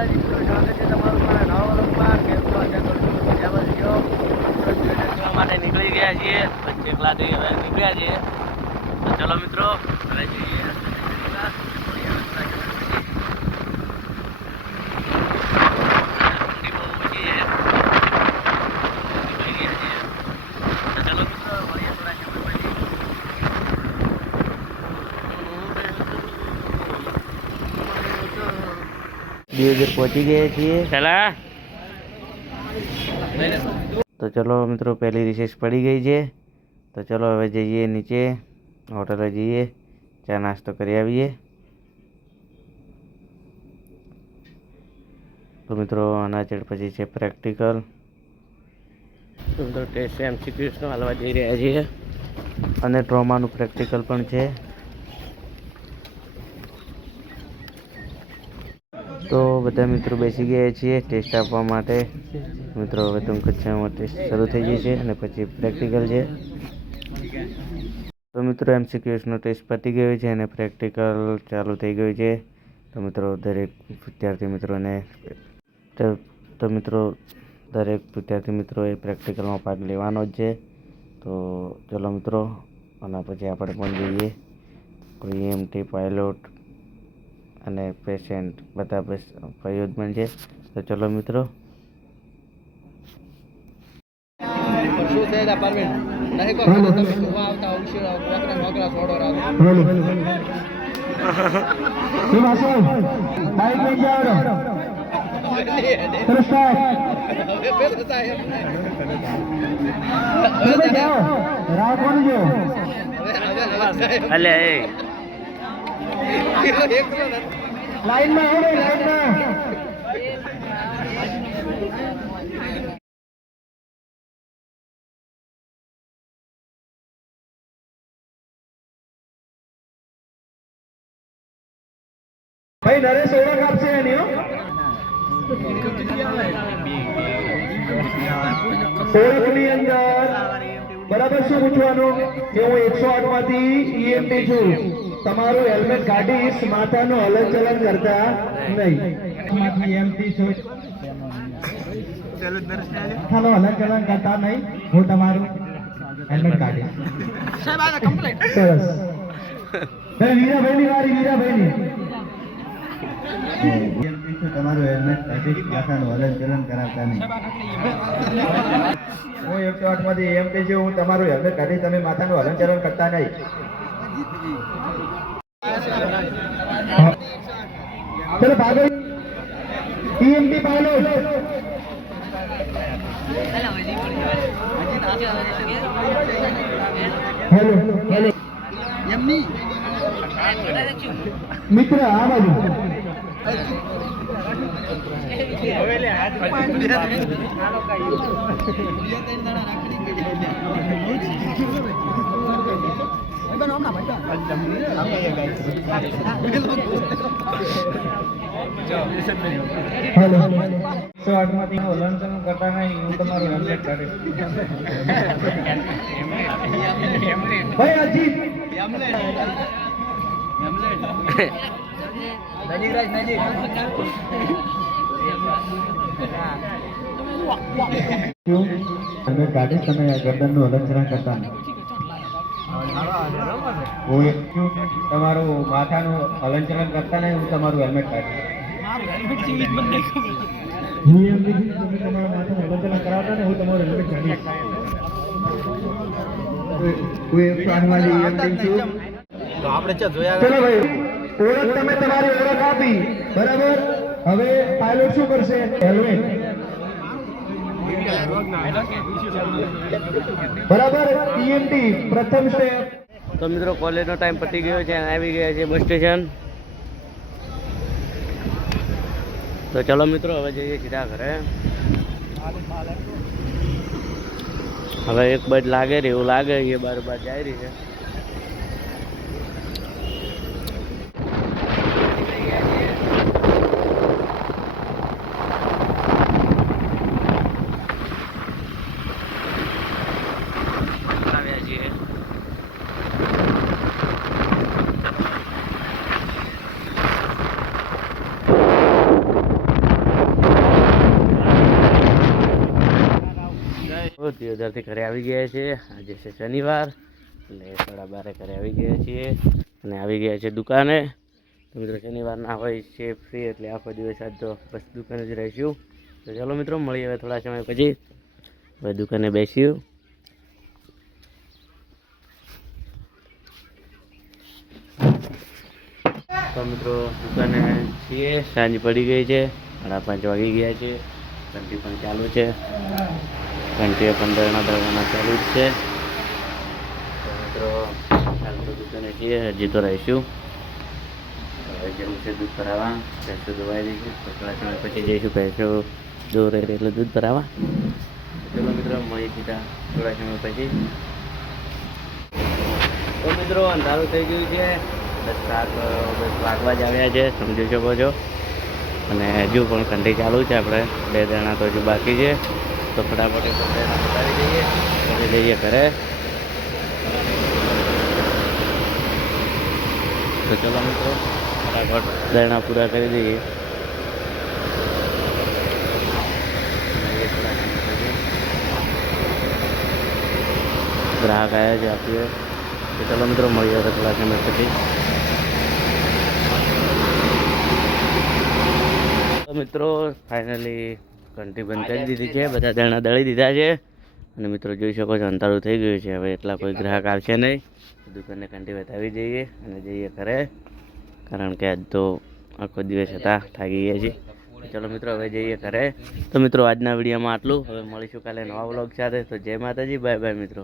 માતાજી છે તમારું મારા નવા વલણમાં કેમ માટે નીકળી ગયા છીએ. ચેકલાથી હવે નીકળ્યા છીએ તો ચલો મિત્રો હવે જઈએ ઠંડી બહુ ઓછી છે. નીકળી ગયા છીએ. તો ચલો મિત્રો મળીએ થોડા સમય પછી દિયોદર પહોંચી ગયા છીએ. ચલા. તો ચલો મિત્રો પહેલી રિસેસ પડી ગઈ છે. તો ચલો હવે જઈએ નીચે હોટલે જઈએ ચા નાસ્તો કરી આવીએ. તો મિત્રો આના ચેડ પછી છે પ્રેક્ટિકલ તો ટેસ્ટ એમસીક્યુઝનો હાલવા જઈ રહ્યા છીએ. અને ટ્રોમાનું પ્રેક્ટિકલ પણ છે. તો બધા મિત્રો બેસી ગયા છીએ ટેસ્ટ આપવા માટે. મિત્રો, હવે ટૂંક જ ટેસ્ટ શરૂ થઈ જશે અને પછી પ્રેક્ટિકલ છે. તો મિત્રો, એમસીક્યુએસનો ટેસ્ટ પતી ગયો છે અને પ્રેક્ટિકલ ચાલુ થઈ ગયું છે. તો મિત્રો, દરેક વિદ્યાર્થી મિત્રોને તો- મિત્રો, દરેક વિદ્યાર્થી મિત્રોએ પ્રેક્ટિકલમાં ભાગ લેવાનો જ છે. તો ચલો મિત્રો આના પછી આપણે પણ જોઈએ. કોઈ એમટી પાયલોટ અને પેશન્ટ બધા બસ ભાઈઓ જ પણ છે તો ચલો મિત્રો અલે એ આવડે નથી. ભાઈ, નરેશ ઓળખ આપશે એની ઓળખ ઓળખની અંદર, બરાબર શું પૂછવાનું કે હું એકસો આઠમાંથી ઈએમટી છું તમારું હેલ્મેટ કાઢીશ માતાનું હલન ચલન કરતા નહીં. માથાનું હલન ચલન કરતા નહીં. હું તમારું હેલ્મેટ કાઢીશ. સરસ. ભાઈ વીરાભાઈની વારી વીરાભાઈની. તમારું હેલ્મેટ કાઢીશ માથાનું હલન ચલન કરાવતા નહીં. હું એક માંથી એમટી છું હું તમારું હેલ્મેટ કાઢી તમે માથાનું હલન ચલન કરતા નહીં. ચલો ભાગો ઈએમટી પાયલોટ હેલો હેલો મિત્ર આ બાજુ હેલો સો આઠમાંથી હું હલનચલન કરતા નહીં હું તમારું હેલ્મેટ કાઢીશ ભાઈ અજીત કાઢીશ તમે ગરદનનું હલનચલન કરતા નહીં. હું તમારું માથાનું હલનચલન કરતા નહીં હું તમારું હેલ્મેટ ઓળખ તમે તમારી ઓળખ આપી. બરાબર? હવે પાયલોટ શું કરશે? હેલ્મેટ બરાબર? ટીએમટી પ્રથમ સ્ટેપ તો મિત્રો કોલેજનો ટાઈમ પતી ગયો છે, આવી ગયા છે બસ સ્ટેશન તો ચલો મિત્રો, હવે જઈએ સીધા ઘરે. હવે એક બજ લાગે રહી એવું લાગે એ બાર બાર જાય રહી છે. દિયોદરથી ઘરે આવી ગયા છીએ આજે છે શનિવાર, એટલે સાડા બારે ઘરે આવી ગયા છીએ અને આવી ગયા છે દુકાને. તો મિત્રો શનિવાર ના હોય છે ફ્રી એટલે આખો દિવસ આજ તો બસ દુકાને જ રહીશું. તો ચાલો મિત્રો, મળીએ હવે થોડા સમય પછી. હવે દુકાને બેસ્યું તો મિત્રો, દુકાને છીએ. સાંજ પડી ગઈ છે. સાડા પાંચ વાગી ગયા છે. ઠંડી પણ ચાલુ છે. ઘંટીએ પંદરના દરવાના ચાલુ જ છે મિત્રો દુકાને છીએ, હજી તો રહીશું. હવે જવું છે દૂધ ભરાવા, ભેંસો દોવાઈ દઈશું થોડા સમય પછી જઈશું ભેંસો દોરે એટલે દૂધ ભરાવા. ચલો મિત્રો, મળી સીધા થોડા સમય પછી. તો મિત્રો, અંધારું થઈ ગયું છે. દસ સાત વાગવા જ આવ્યા છે, સમજી શકો છો. અને હજુ પણ ઠંડી ચાલુ છે, આપણે બે જણા તો હજુ બાકી છે. તો ફટાફટ બતાવી દઈએ. કરી દઈએ ઘરે. તો ચલો મિત્રો, ફટાફટ દાણા પૂરા કરી દઈએ. ગ્રાહક આવ્યા છે આપીએ. તો ચલો મિત્રો, મળીએ હવે થોડા સમય પછી. મિત્રો ફાઇનલી ઘંટી બંધ કરી દીધી છે બધા દાણા દળી દીધા છે. અને મિત્રો જોઈ શકો છો અંધારું થઈ ગયું છે. હવે એટલા કોઈ ગ્રાહક આવશે નહીં. દુકાને ઘંટી બતાવી જઈએ અને જઈએ ઘરે. કારણ કે આજ તો આખો દિવસ હતા થાકી ગયા છીએ. ચલો મિત્રો હવે જઈએ ઘરે. તો મિત્રો આજના વિડીયોમાં આટલું. હવે મળીશું કાલે નવા બ્લોગ સાથે. તો જય માતાજી બાય બાય મિત્રો.